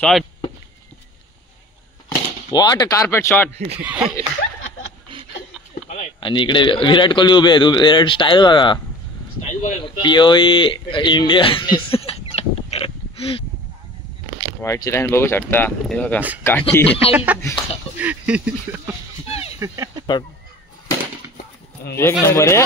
Shot. What carpet shot. आणि इकडे विराट कोहली उभे आहेत. विराट स्टाईल बघा. पीओई इंडिया. व्हाईटची लाईन बघू शकता. हे बघा काठी. एक नंबर आहे.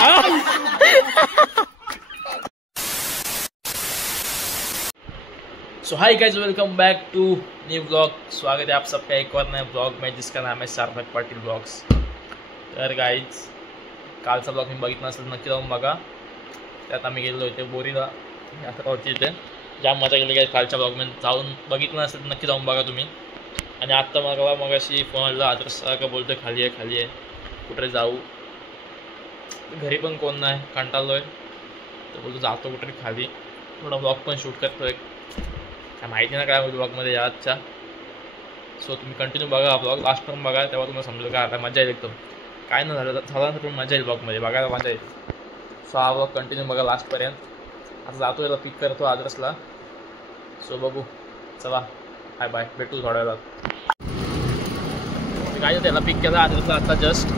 So hi guys, welcome back to new blog. स्वागत है आप सबका एक और नए ब्लॉग में जिसका नाम है सार्थक पाटील ब्लॉग्स. तर गाईज, कालचा ब्लॉग मी बघितला असेल नक्की जाऊन बघा. त्यात आम्ही गेलो होते बोरीला. होती इथे जाम मजा केली गाईज. कालच्या ब्लॉगमध्ये जाऊन बघितलं नसेल तर नक्की जाऊन बघा तुम्ही. आणि आत्ता मगाशी फोन आला आदर्श का बोलतोय खाली आहे कुठे जाऊ. घरी पण कोण नाही, कंटाळलो आहे. तर बोलतो जातो कुठे खाली, थोडा ब्लॉग पण शूट करतोय. काय माहिती ना काय होईल ब्लॉगमध्ये आजच्या. सो तुम्ही कंटिन्यू बघा ब्लॉग, लास्टपर्यंत बघा, तेव्हा तुम्हाला समजेल का आता मजा येईल एकदम. काय न झालं पण मजा येईल ब्लॉगमध्ये, बघायला मजा येईल. सो हा ब्लॉग कंटिन्यू बघा लास्टपर्यंत. आता जातो याला पिक करतो आदर्शला. सो बघू, चला बाय बाय, भेटू थोड्या वेळात. काय त्याला पिक केला आदर्शला आता जस्ट.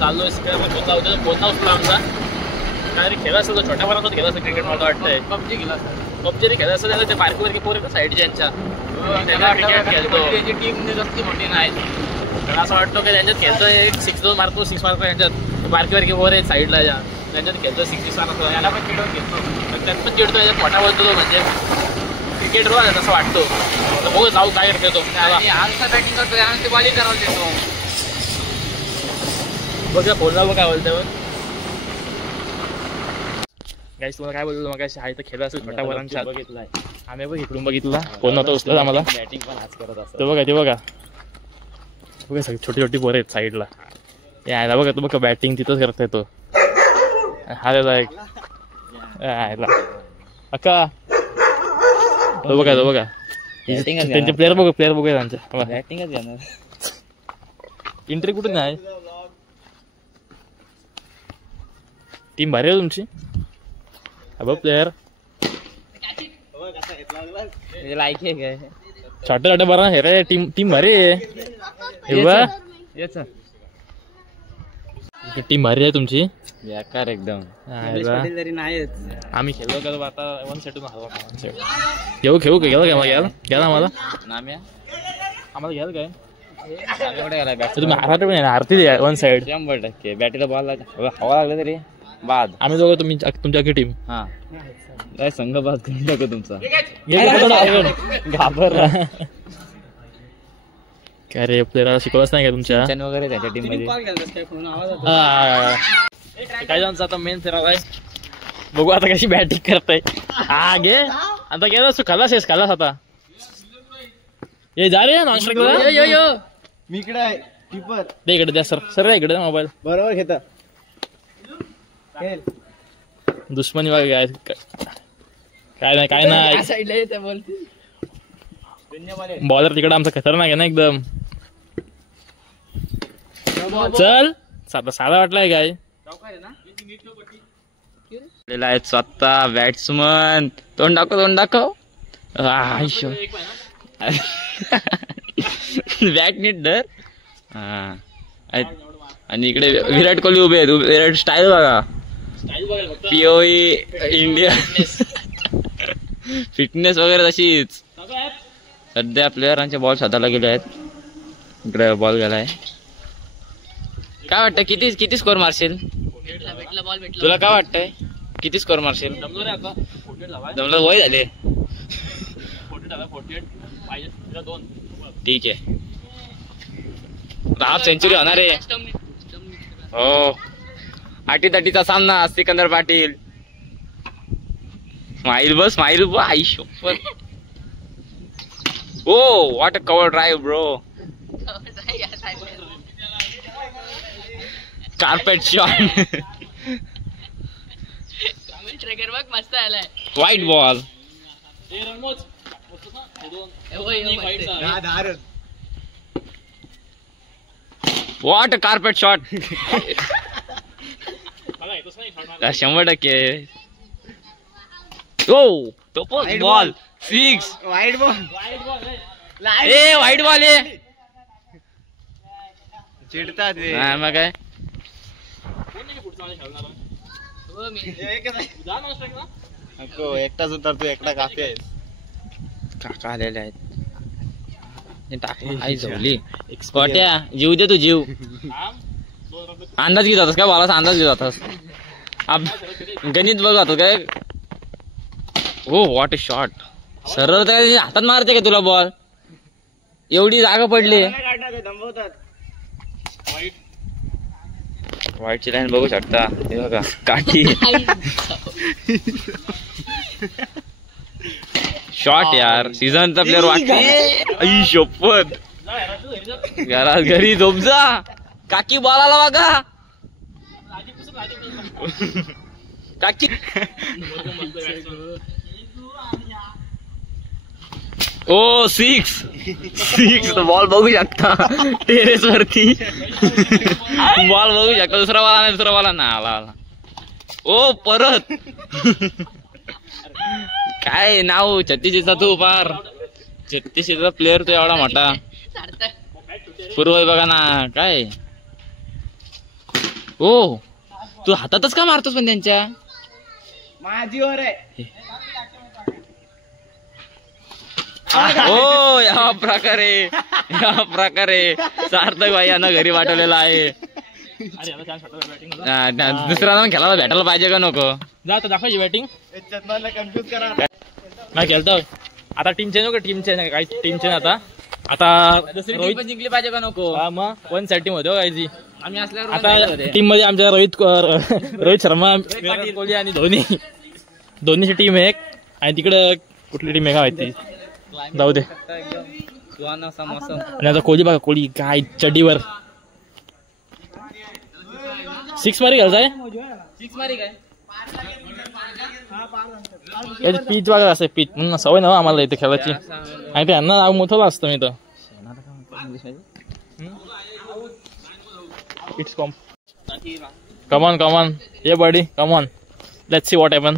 चाललो आहे बोलला उचला आमचा. काय खेळा असेल तर छोट्या मुलांसोबत खेळा असेल क्रिकेट. मला वाटतंय पबजी खेळा असेल त्याला. ते बारकीवरकी पोर आहे ना साईडच्या क्रिकेट खेळतो. टीम जास्ती मोठी नाही, त्याला असं वाटतं की त्यांच्यात खेळतोय 6 मारतो 6 मारतो. यांच्यात बारकीवरकी पोर आहेत साईडला ज्या त्यांच्यात खेळतो 6 मारतो. याला पण चिडवून घेतो, त्यात पण चिडतो. याच्यात मोठा बोलतो तो, म्हणजे क्रिकेट रोल आहे तसं वाटतो. तर बघू जाऊ काय खेळतो. बॅटिंग करतो त्यानंतर बॉलिंग करायला देतो. बघा बोलला बघ काय बोलतो. गाईस तुम्हाला काय बोलतो मग आहे तर खेळ असेल छोट्या मुलांच्या. बघितला आम्ही बघ इकडून बघितला. कोण नव्हतं उचलत आम्हाला. बॅटिंग पण आज करत असतो. ते बघा सगळी छोटी पोरं आहेत साईडला. यायला बघा तू बघा बॅटिंग तिथंच करता येतो. हा त्याचा एक अक्का तो बघा त्यांचे प्लेअर बघा त्यांच्या बॅटिंगच घेणार. एंट्री कुठे नाही. टीम भारी आहे तुमची. अब प्लेयर छोटे बरा हे रे. टीम भारी आहे. टीम भारी आहे तुमची. बेकार एकदम. आम्ही खेळलो का आता 1 सेट घेऊ घ्यायला आम्हाला घ्याल काय तुम्ही हारते पण आरती 1 साइड 100% बॅटीला बॉल हवा लागला तरी बाद. आम्ही दोघं तुमच्या की टीम. हा काय संघ बाद करून टाकू तुमचा. घाबर काय रे, प्लेअर शिकवलंच नाही का तुमच्या वगैरे त्याच्या टीम मध्ये. काय जाऊन आता मेन फिरायला आहे. बघू आता कशी बॅटिंग करताय. हा घे आता गेला तू. खालास आता ये जा रे नॉन स्ट्राईकला. मी इकडे आहे कीपर. दे इकडे द्या सर इकडे द्या मोबाईल. बरोबर घेता दुश्मनी काय नाही. बॉलर तिकडे आमचा खतरनाक आहे ना एकदम. चल साधा वाटलाय काय स्वतः बॅट्समन. तोंड दाखव बॅट नीट धर. आणि इकडे विराट कोहली उभे आहेत. विराट स्टाईल बघा. पीओई इंडिया. फिटनेस वगैरे तशीच. सध्या प्लेयरांचे बॉल शोधायला गेले आहेत. इकडे बॉल गेलाय. काय वाटतं किती स्कोर मारशील. तुला काय वाटतंय किती स्कोर मारशील. जमलं वय झाले. ठीक आहे. हाफ सेंचुरी होणार आहे. हो 80-30चा सामना. सिकंदर पाटील स्माइल आई शोपत. Oh what a cover drive bro. Carpet shot. मस्त आलाय. White ball. What a carpet shot. 100%. Oh तो ball six white ball a white ball आहे चिडतात ते. हा, मग काय नको एकटाच उतरतो एकटा काफी आहे. काका आलेले आहेत आई झोपली स्पॉट्या जीव दे तू जीव अंदाज घेत होतास का बॉलाचा अंदाज घेत होतास गणित बघत काय हो व्हॉट अ शॉट सरळ तर हातात मारते का तुला बॉल एवढी जागा पडली व्हाईटची लाईन बघू शकता हे बघा काठी शॉट यार सीझनचा प्लेअर वाटते आई शपथ घरात घरी झोप जा काकी बॉलाला बघा काकी ओ सिक्स बॉल बघू शकता टेरेस वरती बॉल बघू शकता दुसरा बॉल ना आला ओ परत काय नाव छत्तीसचा तू पार छत्तीसचा प्लेअर तो एवढा मोठा पूर्व बघा ना काय ओ तू हातातच का मारतोस पण त्यांच्या माझीवर आहे. ओ या प्रकारे सार्थक भाई यांना घरी पाठवलेला आहे दुसऱ्याला पण खेळायला भेटायला पाहिजे का नको जा आता दाखवायची बॅटिंग कन्फ्युज करा. नाही खेळतो आता टीम चेंज हो का टीम चेंज काही टीम चेंज आता रोहित पण जिंकली पाहिजे का नको हा मग 1 सेट टीम होते कायची आम्ही असल्यावर आता टीम मध्ये आमच्या रोहित शर्मा विराट कोहली आणि धोनीची टीम आहे एक आणि तिकडं कुठली टीम आहे का माहिती जाऊ दे आणि आता कोहली बघा कोहली काय चड्डीवर 6 मारी घालताय पीच बघा असं पीच सवय ना आम्हाला इथे खेळायची आणि ते यांना नाव मोठं असतं मी तर it's come on yeah buddy come on let's see what happen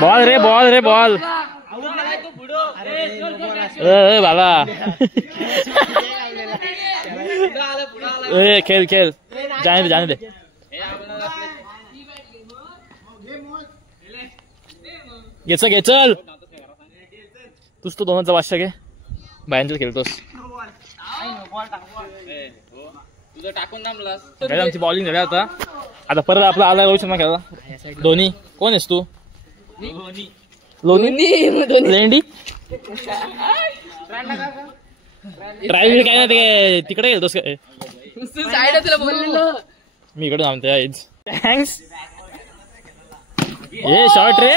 ball रे बॉल बाबा खेळ जाने दे घे चल तूच तो दोनांचा बादशाह घे बायांच्यात खेळतोस आमची बॉलिंग झाली आता परत आपला आला रोहित शर्मा खेळला धोनी कोण आहेस तू लेंडी ड्रायव्हिंग काय ना ते तिकडे गेलतोस काय मी इकडे थांबते थँक्स ये शॉर्ट रे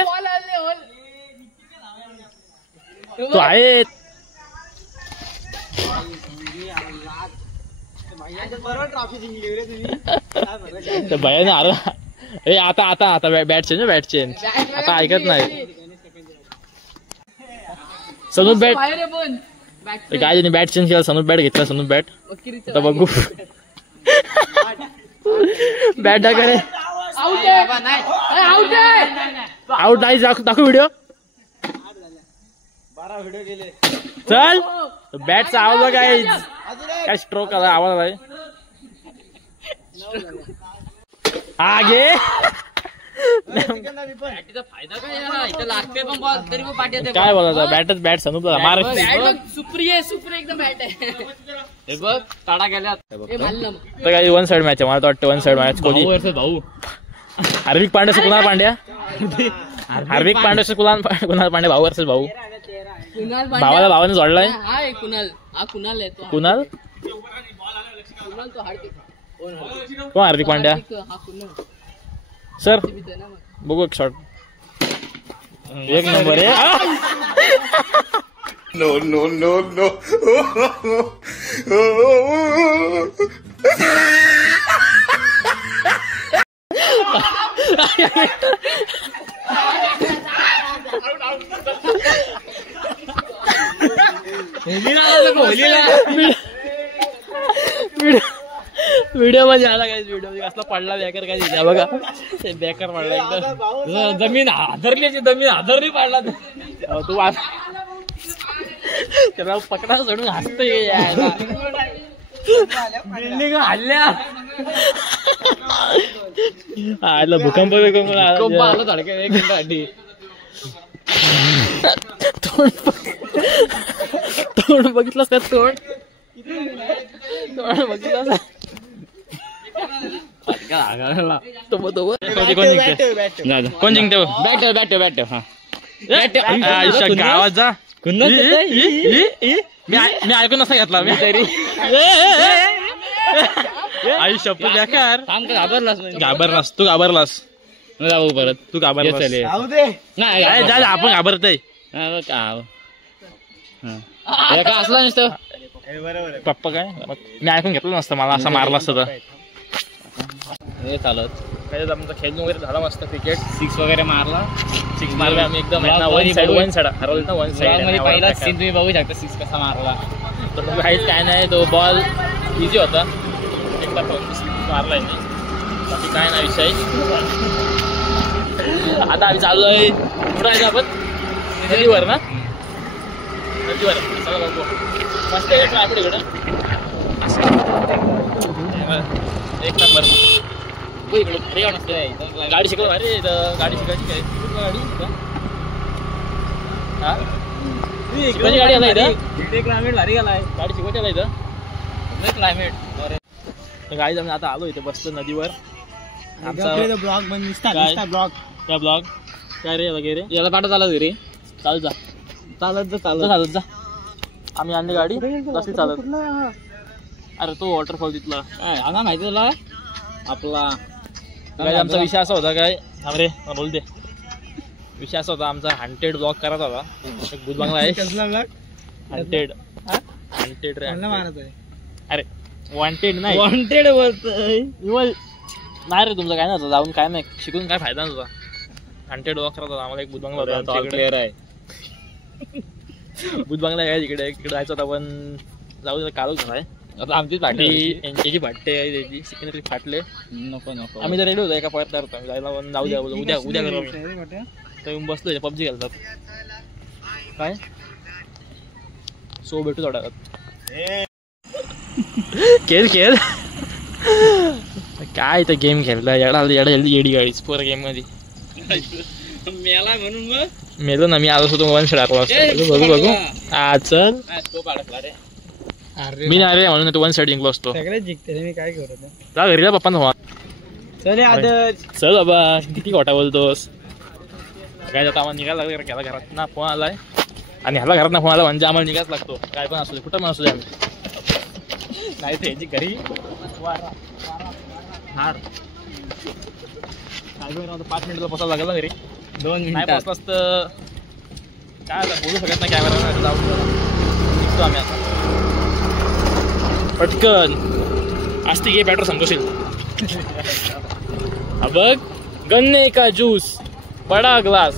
तो आहे भयाने अरे आता बॅट चेंज आता ऐकत नाही सनूप बॅट काय नाही बॅट चेंज केला सनूप बॅट घेतला सनूप बॅट आता बघू बॅट टाका आउट नाही दाखव व्हिडिओ चल बॅटचा आवाज बघा काय स्ट्रोक आला आवाज आलाय आगे काय बोलायचं बॅटच बॅट सनूप मार सुप्रिय एकदम बॅट आहे ताडा गेल्यात तर काही 1 साइड मॅच आहे मला तर वाटतं 1 साइड मॅच कोहली भाऊ हार्दिक पांड्या से कुणाल पांड्या हार्दिक पांड्या से कुणाल पांड्या भाऊ वर्सेस भाऊ भावाला भावाने जोडलाय कुणाल आहे तो कुणाल तो हार्दिक कोण हार्दिक पांड्या सर बघू एक शॉट एक नंबर आहे No. व्हिडिओ मध्ये आला काय व्हिडिओ मध्ये कसला पडला बेकार काय दिला बघा ते बेकार पडला एकदम जमीन हादरल्याची जमीन हादरली पडला तू त्याला पकडा सोडून हसतोय बिल्डिंग हल्ल्या आला भूकंप आला धडका एक मिनिटासाठी तोंड बघितलंस का तोंड बघितलं कोण जिंकतो बॅट हा गावात जा मी ऐकून नसता घेतला मी तरी आयुष्य बेकार घाबरलास तू घाबरलास जाऊ परत तू घाबरलास नाही आपण घाबरतय असला नसतं पप्पा काय मी ऐकून घेतलं नसतं मला असं मारला असतं हे चालत काय आमचा खेळून वगैरे झाला मस्त क्रिकेट 6 वगैरे मारला 6 मारला आम्ही एकदम वन साइड हरवलं ना वन साइड पहिला सीन तुम्ही बघू शकता 6 कसा मारला तर काहीच काय नाही तो बॉल इझी होता एकदा मारलाय मी बाकी काय नाही विषय आता आम्ही चालू आहे कुठं आहे आपण नदीवर ना नदीवर सगळं बघू मस्त ट्रायपॉड इकडं एक नंबर गाडी शिकवलं अरे गाडी शिकायची काय गाडी गाडी आला इथं क्लायमेट भारी गेलाय गाडी शिकवायची आला इथं क्लायमेट गाडी आम्ही आता आलो इथे बसलो नदीवर आमचा ब्लॉग काय ब्लॉग काय रे वगैरे याला पाठवत आला घरी चालत जा आम्ही आणली गाडी कसली चालत अरे तो वॉटरफॉल तिथला काय माहिती तुला आपला आमचा विषय असा होता काय रे बोलते विषय असा होता आमचा हंटेड ब्लॉग करायचा होता एक भूत बंगला आहे हंटेड अरे वॉन्टेड नाही वॉन्टेड बोलतोय नाही रे तुमचं काय नव्हतं जाऊन काय नाही शिकून काय फायदा नव्हता हंटेड ब्लॉग करायचा होता आम्हाला एक भूत बंगला होता क्लिअर आहे भूत बंगला आहे इकडे जायचं होता पण जाऊ दे कालच झालाय आता आमचीच पाठी यांची फाटते आहे त्याची सिकनेटली फाटले नको आम्ही तर रेडी होतो एका पॉईंट करतो आम्ही जायला जाऊ द्या उद्या करू तर येऊन बसलो पबजी खेळतात काय सो भेटू थोडा खेळ काय तर गेम खेळला येडी गाडीच पोर गेम मध्ये मेला म्हणून मग मेलो ना मी आलो होतो वन शॉट बघू हा चल मी नाही रे म्हणून वन साइड जिंकलो असतो सगळे जिंकते मी काय करू जा घरी पप्पा चल बाबा किती खोटा बोलतोस काय जाता आम्हाला निघायला लागला घ्यायला घरात ना फोन आलाय आणि ह्याला घरात ना फोन आला म्हणजे आम्हाला निघायच लागतो काय पण असू दे कुठं पण असू दे आम्ही नाही ते ह्याची घरी हार 5 मिनिटं बसायला लागला घरी 2 मिनिट नाही बसलास तर काय आता बोलू शकत नाही कॅमेरा जाऊ निघतो आम्ही आता पटकन असते घे बॅटर संतोषील बघ गन्ने का ज्यूस बडा ग्लास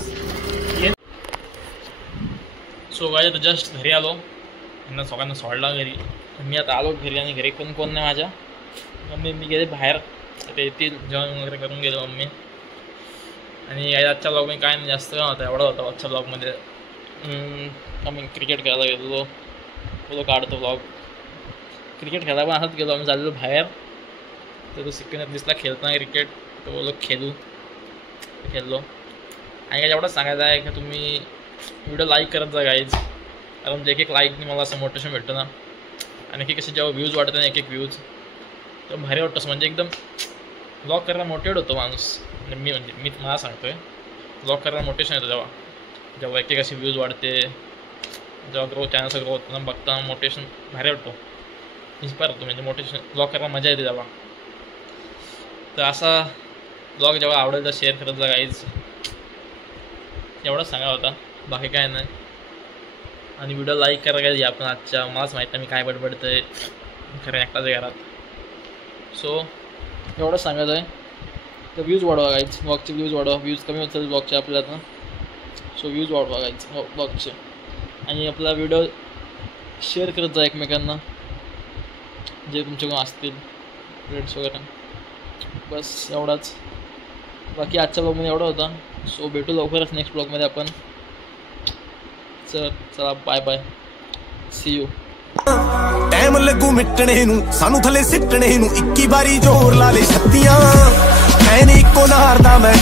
सो गाय आता जस्ट घरी आलो यांना सगळ्यांना सोडला घरी मी आता आलो घरी आणि घरी कोण नाही माझ्या मम्मी मी गेले बाहेर ते येतील जेवण वगैरे करून गेलो मम्मी आणि आजच्या ब्लॉगमध्ये काय नाही जास्त काय होता एवढा होता आजच्या ब्लॉगमध्ये आम्ही क्रिकेट खेळायला गेलो बोलो काढतो ब्लॉग क्रिकेट खेळायला पण असंच गेलो आम्ही चाललो बाहेर तर तो सिक्कीनात दिसला खेळताना क्रिकेट तो बोलो खेळलो आणि काय एवढंच सांगायचं आहे की तुम्ही व्हिडिओ लाईक करत जा गाईज कारण एक लाईकने मला असं मोटिवेशन भेटतं ना आणि की कसे जेव्हा व्ह्यूज वाढतात ना एक व्ह्यूज तर भारी वाटतं म्हणजे एकदम ब्लॉग करायला मोटिवेट होतो माणूस म्हणजे मी मला सांगतोय ब्लॉग करायला मोटिवेशन येतं जेव्हा एक अशी व्ह्यूज वाढते जेव्हा ग्रोथ चॅनलचा ग्रोथ ना बघताना मोटिवेशन भारी वाटतो इन्स्पायर होतो म्हणजे मोटिवेशन ब्लॉग करायला मजा येते जेव्हा तर असा ब्लॉग जेव्हा आवडेल तर शेअर करत जा गाईज एवढंच सांगा होता बाकी काय नाही आणि व्हिडिओ लाईक करा काय आपण आजच्या मलाच माहीत नाही मी काय बडबडतंय खरं एकटाच घरात सो एवढंच सांगायचं आहे तर व्ह्यूज वाढवा गाईज ब्लॉगचे व्ह्यूज वाढवा व्ह्यूज कमी होत चालेल ब्लॉगचे आपल्याला ना सो व्ह्यूज वाढवा गाईज ब्लॉगचे आणि आपला व्हिडिओ शेअर करत जा एकमेकांना जे तुमच्याकडून असतील रेड्स वगैरे. बस एवढाच. बाकी आजच्या ब्लॉगमध्ये एवढा होता. सो भेटू लवकरच नेक्स्ट ब्लॉगमध्ये आपण. चला bye bye, see you. Time लगू मिटने नू सानू थले सिटने नू 21 बारी जोर ला ले छत्तियां. मैं नहीं को नारदा मैं